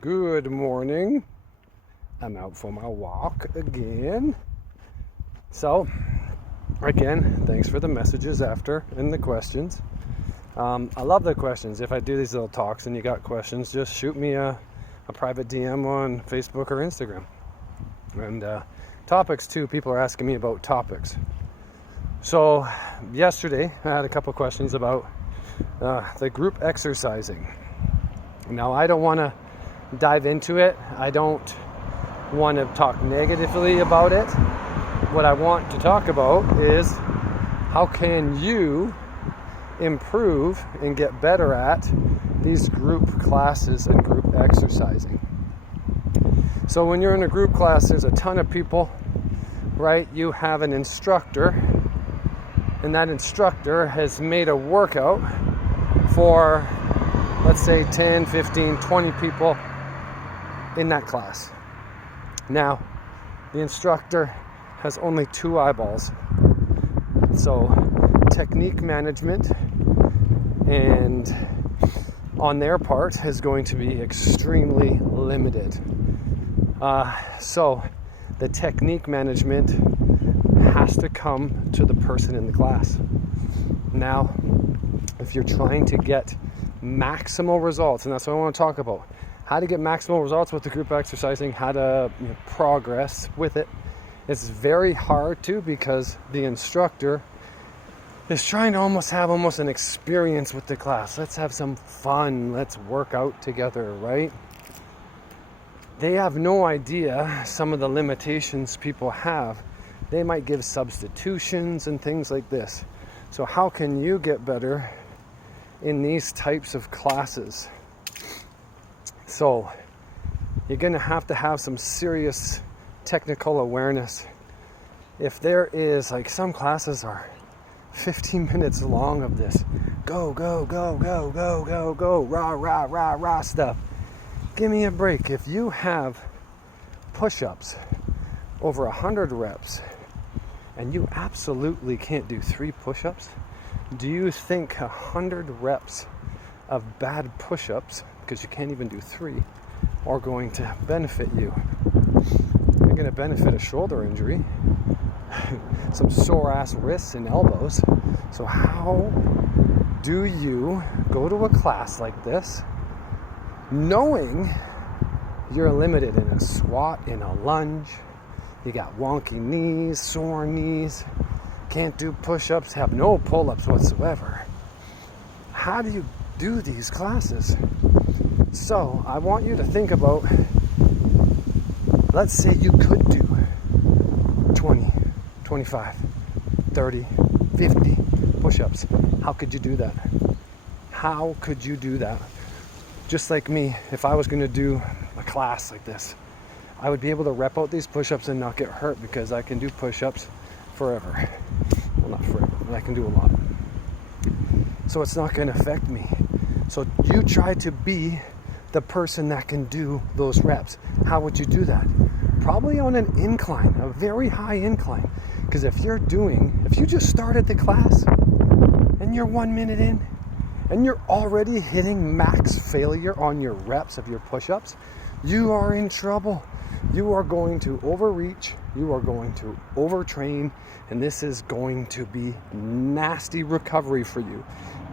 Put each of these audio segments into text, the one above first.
Good morning. I'm out for my walk again. So, again, thanks for the messages after and the questions. I love the questions. If I do these little talks and you got questions, just shoot me a private DM on Facebook or Instagram. And topics too, people are asking me about topics. So, yesterday I had a couple questions about the group exercising. Now, I don't want to dive into it. I don't want to talk negatively about it. What I want to talk about is how can you improve and get better at these group classes and group exercising. So when you're in a group class, there's a ton of people, right? You have an instructor, and that instructor has made a workout for, let's say, 10, 15, 20 people in that class. Now, the instructor has only 2 eyeballs. So, technique management and on their part is going to be extremely limited. So, the technique management has to come to the person in the class. Now, if you're trying to get maximal results, and that's what I want to talk about, how to get maximal results with the group exercising, how to progress with it. It's very hard too because the instructor is trying to have an experience with the class. Let's have some fun. Let's work out together, right? They have no idea some of the limitations people have. They might give substitutions and things like this. So how can you get better in these types of classes? So you're going to have some serious technical awareness. If there is, like, some classes are 15 minutes long of this go, go, go, go, go, go, go, rah, rah, rah, rah stuff. Give me a break. If you have push-ups over 100 reps and you absolutely can't do 3 push-ups, do you think 100 reps of bad push-ups, because you can't even do 3, are going to benefit you? You're going to benefit a shoulder injury, some sore ass wrists and elbows. So how do you go to a class like this knowing you're limited in a squat, in a lunge, you got wonky knees, sore knees, can't do push-ups, have no pull-ups whatsoever? How do you do these classes? So I want you to think about, let's say you could do 20, 25, 30, 50 push-ups. How could you do that? How could you do that? Just like me, if I was going to do a class like this, I would be able to rep out these push-ups and not get hurt because I can do push-ups forever. Well, not forever, but I can do a lot. So it's not going to affect me. So you try to be the person that can do those reps. How would you do that? Probably on an incline, a very high incline. Because if you just started the class and you're 1 minute in and you're already hitting max failure on your reps of your push-ups, you are in trouble. You are going to overreach, you are going to overtrain, and this is going to be nasty recovery for you.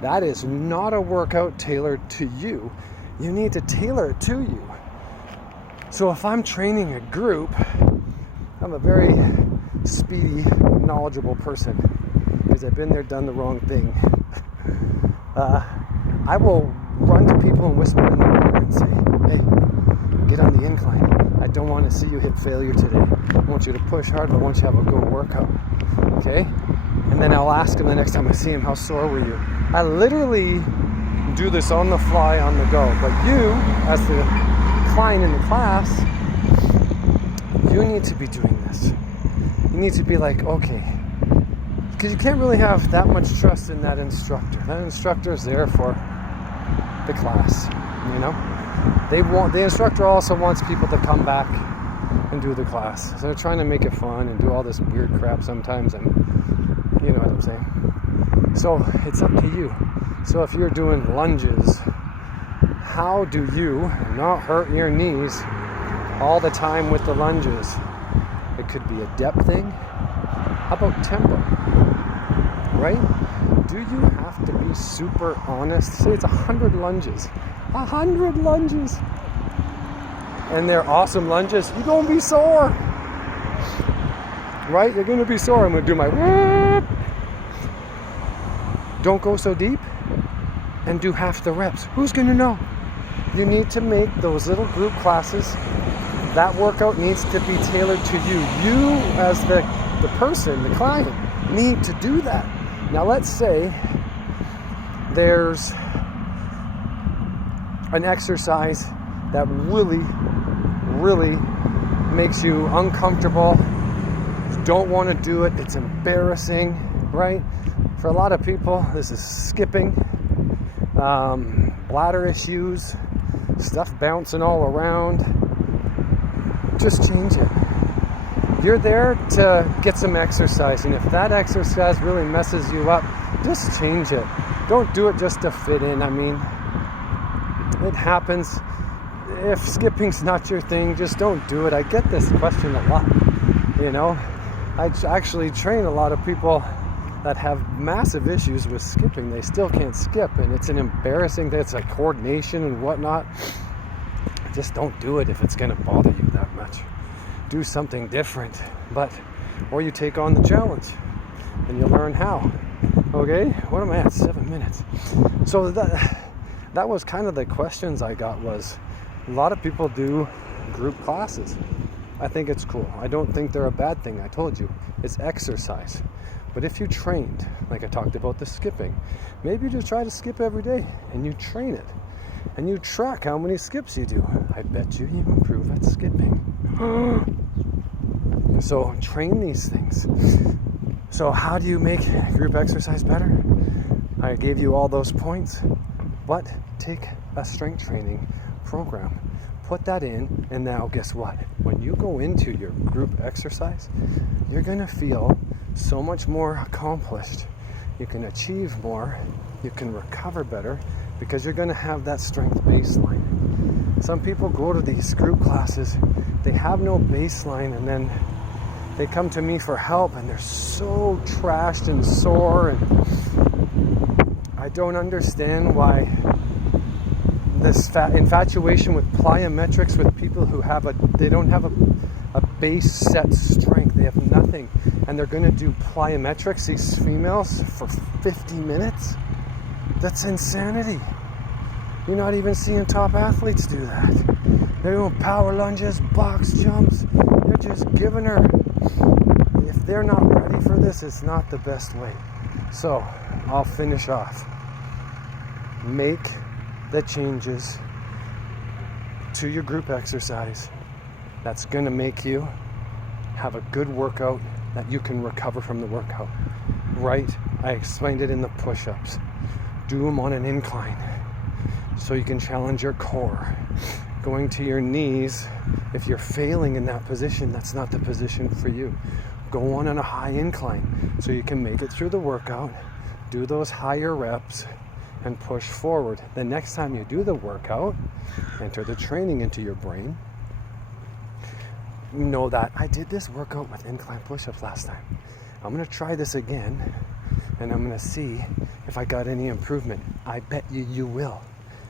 That is not a workout tailored to you. You need to tailor it to you. So if I'm training a group, I'm a very speedy, knowledgeable person because I've been there, done the wrong thing. I will run to people and whisper in their ear and say, hey, get on the incline. I don't want to see you hit failure today. I want you to push hard, but I want you to have a good workout. Okay? And then I'll ask him the next time I see him, how sore were you? I literally do this on the fly, on the go. But you, as the client in the class, you need to be doing this. You need to be like, okay, because you can't really have that much trust in that instructor. That instructor is there for the class, you know? The instructor also wants people to come back and do the class. So they're trying to make it fun and do all this weird crap sometimes, and you know what I'm saying. So it's up to you. So if you're doing lunges, how do you not hurt your knees all the time with the lunges? It could be a depth thing. How about tempo? Right? Do you have to be super honest? Say it's 100 lunges. 100 lunges. And they're awesome lunges. You're going to be sore. Right? You're going to be sore. I'm going to do my... Don't go so deep and do half the reps. Who's going to know? You need to make those little group classes. That workout needs to be tailored to you. You as the person, the client, need to do that. Now let's say there's an exercise that really makes you uncomfortable. You don't want to do it. It's embarrassing, right? For a lot of people, this is skipping, bladder issues, stuff bouncing all around. Just change it. You're there to get some exercise, and if that exercise really messes you up, just change it. Don't do it just to fit in. I mean, it happens. If skipping's not your thing, just don't do it. I get this question a lot. You know, I actually train a lot of people that have massive issues with skipping. They still can't skip, and it's an embarrassing thing. It's like coordination and whatnot. Just don't do it if it's going to bother you that much. Do something different, or you take on the challenge and you learn how. Okay, what am I at? 7 minutes. So that was kind of the questions I got. Was a lot of people do group classes. I think it's cool. I don't think they're a bad thing. I told you, it's exercise. But if you trained, like I talked about the skipping, maybe you just try to skip every day and you train it and you track how many skips you do. I bet you improve at skipping. So train these things. So how do you make group exercise better? I gave you all those points, but take a strength training program, put that in, and now guess what? When you go into your group exercise, you're gonna feel so much more accomplished. You can achieve more, you can recover better, because you're gonna have that strength baseline. Some people go to these group classes, they have no baseline, and then they come to me for help and they're so trashed and sore, and I don't understand why this infatuation with plyometrics with people who they don't have a base set strength. They have nothing, and they're going to do plyometrics, these females, for 50 minutes. That's insanity. You're not even seeing top athletes do that. They're doing power lunges, box jumps. They're just giving her. If they're not ready for this, it's not the best way. So I'll finish off. Make the changes to your group exercise that's going to make you have a good workout, that you can recover from the workout. Right? I explained it in the push-ups. Do them on an incline so you can challenge your core. Going to your knees, if you're failing in that position, that's not the position for you. Go on a high incline so you can make it through the workout, do those higher reps, and push forward. The next time you do the workout, enter the training into your brain. You know that I did this workout with incline push-ups last time. I'm going to try this again, and I'm going to see if I got any improvement. I bet you will.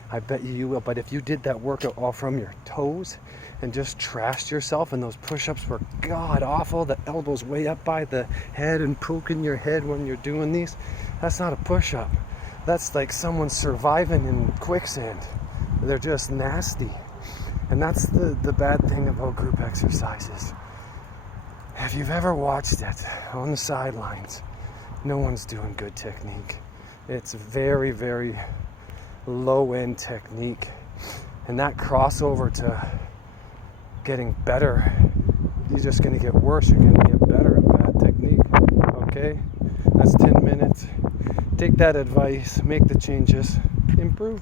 I bet you will. But if you did that workout all from your toes and just trashed yourself, and those push-ups were god awful, the elbows way up by the head and poking your head when you're doing these, that's not a push-up. That's like someone surviving in quicksand. They're just nasty. And that's the bad thing about group exercises. If you've ever watched it on the sidelines, no one's doing good technique. It's very, very low-end technique. And that crossover to getting better, you're just going to get worse. You're going to get better at bad technique. Okay? That's 10 minutes. Take that advice, make the changes, improve.